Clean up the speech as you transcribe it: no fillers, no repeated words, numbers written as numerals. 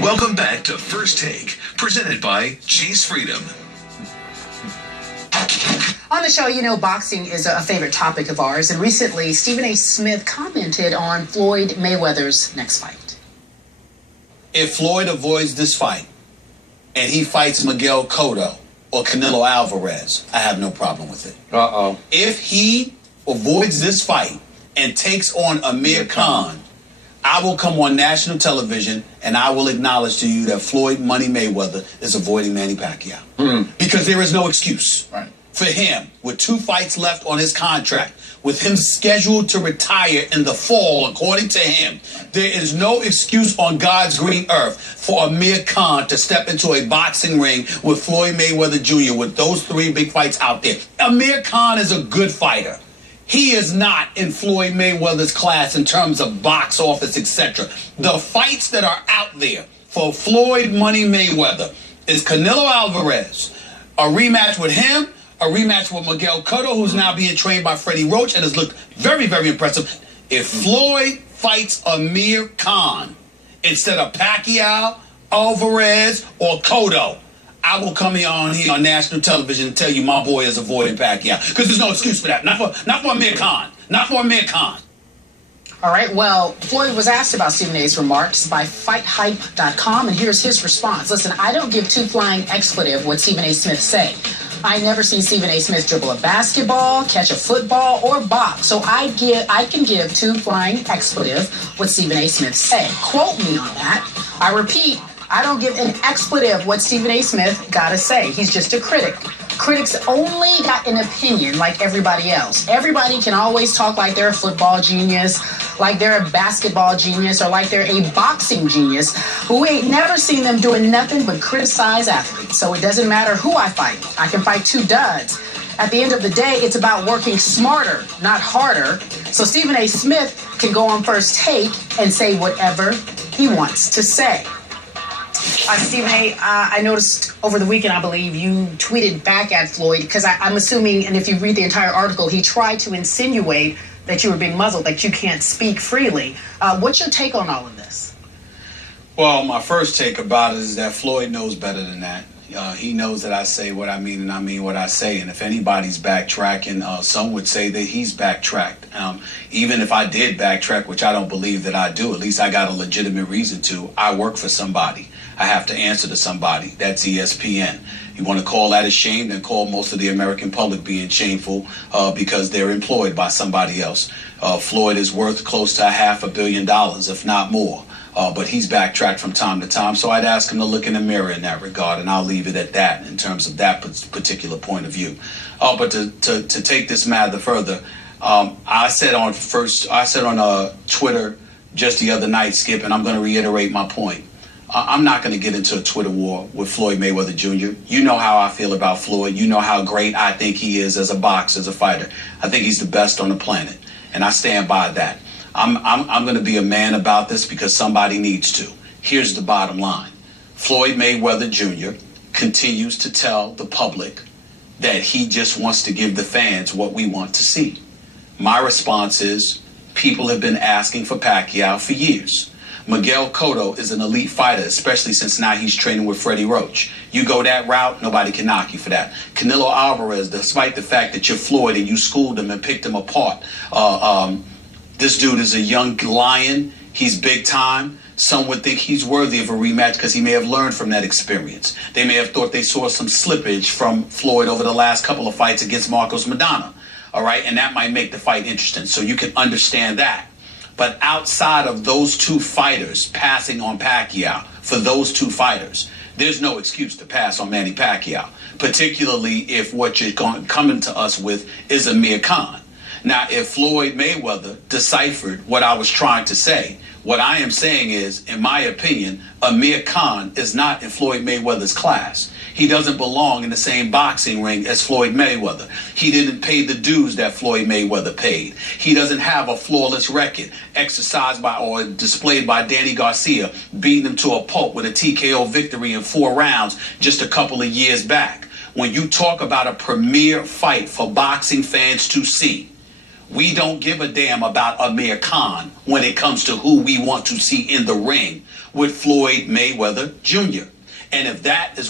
Welcome back to First Take, presented by Chase Freedom. On the show, you know, boxing is a favorite topic of ours, and recently Stephen A. Smith commented on Floyd Mayweather's next fight. If Floyd avoids this fight and he fights Miguel Cotto or Canelo Alvarez, I have no problem with it. If he avoids this fight and takes on Amir Khan, I will come on national television and I will acknowledge to you that Floyd Money Mayweather is avoiding Manny Pacquiao. Because there is no excuse for him with 2 fights left on his contract, with him scheduled to retire in the fall, according to him. There is no excuse on God's green earth for Amir Khan to step into a boxing ring with Floyd Mayweather Jr. with those 3 big fights out there. Amir Khan is a good fighter. He is not in Floyd Mayweather's class in terms of box office, etc. The fights that are out there for Floyd Money Mayweather is Canelo Alvarez, a rematch with him, a rematch with Miguel Cotto, who's now being trained by Freddie Roach and has looked very, very impressive. If Floyd fights Amir Khan instead of Pacquiao, Alvarez, or Cotto, I will come here on national television and tell you my boy is avoiding Pacquiao. Because there's no excuse for that. Not for Amir Khan. Not for Amir Khan. All right, well, Floyd was asked about Stephen A's remarks by FightHype.com, and here's his response. Listen, I don't give 2 flying expletive what Stephen A. Smith say. I never seen Stephen A. Smith dribble a basketball, catch a football, or box. So I can give 2 flying expletive what Stephen A. Smith say. Quote me on that. I repeat, I don't give an expletive what Stephen A. Smith gotta say. He's just a critic. Critics only got an opinion like everybody else. Everybody can always talk like they're a football genius, like they're a basketball genius, or like they're a boxing genius, but we ain't never seen them doing nothing but criticize athletes. So it doesn't matter who I fight. I can fight 2 duds. At the end of the day, it's about working smarter, not harder. So Stephen A. Smith can go on First Take and say whatever he wants to say. Stephen A., I noticed over the weekend, I believe, you tweeted back at Floyd, because I'm assuming, and if you read the entire article, he tried to insinuate that you were being muzzled, that you can't speak freely. What's your take on all of this? Well, my first take about it is that Floyd knows better than that. He knows that I say what I mean and I mean what I say. And if anybody's backtracking, some would say that he's backtracked. Even if I did backtrack, which I don't believe that I do, at least I got a legitimate reason to. I work for somebody. I have to answer to somebody. That's ESPN. You want to call that a shame, then call most of the American public being shameful because they're employed by somebody else. Floyd is worth close to $500 million, if not more. But he's backtracked from time to time, so I'd ask him to look in the mirror in that regard, and I'll leave it at that in terms of that particular point of view. But to take this matter further, I said on Twitter just the other night, Skip, and I'm going to reiterate my point. I'm not going to get into a Twitter war with Floyd Mayweather Jr. You know how I feel about Floyd. You know how great I think he is as a boxer, as a fighter. I think he's the best on the planet, and I stand by that. I'm going to be a man about this because somebody needs to. Here's the bottom line. Floyd Mayweather Jr. continues to tell the public that he just wants to give the fans what we want to see. My response is people have been asking for Pacquiao for years. Miguel Cotto is an elite fighter, especially since now he's training with Freddie Roach. You go that route, nobody can knock you for that. Canelo Alvarez, despite the fact that you're Floyd and you schooled him and picked him apart, this dude is a young lion. He's big time. Some would think he's worthy of a rematch because he may have learned from that experience. They may have thought they saw some slippage from Floyd over the last couple of fights against Marcos Maidana. All right, and that might make the fight interesting. So you can understand that. But outside of those 2 fighters passing on Pacquiao, for those 2 fighters, there's no excuse to pass on Manny Pacquiao, particularly if what you're coming to us with is Amir Khan. Now, if Floyd Mayweather deciphered what I was trying to say, what I am saying is, in my opinion, Amir Khan is not in Floyd Mayweather's class. He doesn't belong in the same boxing ring as Floyd Mayweather. He didn't pay the dues that Floyd Mayweather paid. He doesn't have a flawless record exercised by or displayed by Danny Garcia, beating him to a pulp with a TKO victory in 4 rounds just a couple of years back. When you talk about a premier fight for boxing fans to see, We don't give a damn about Amir Khan when it comes to who we want to see in the ring with Floyd Mayweather Jr. And if that is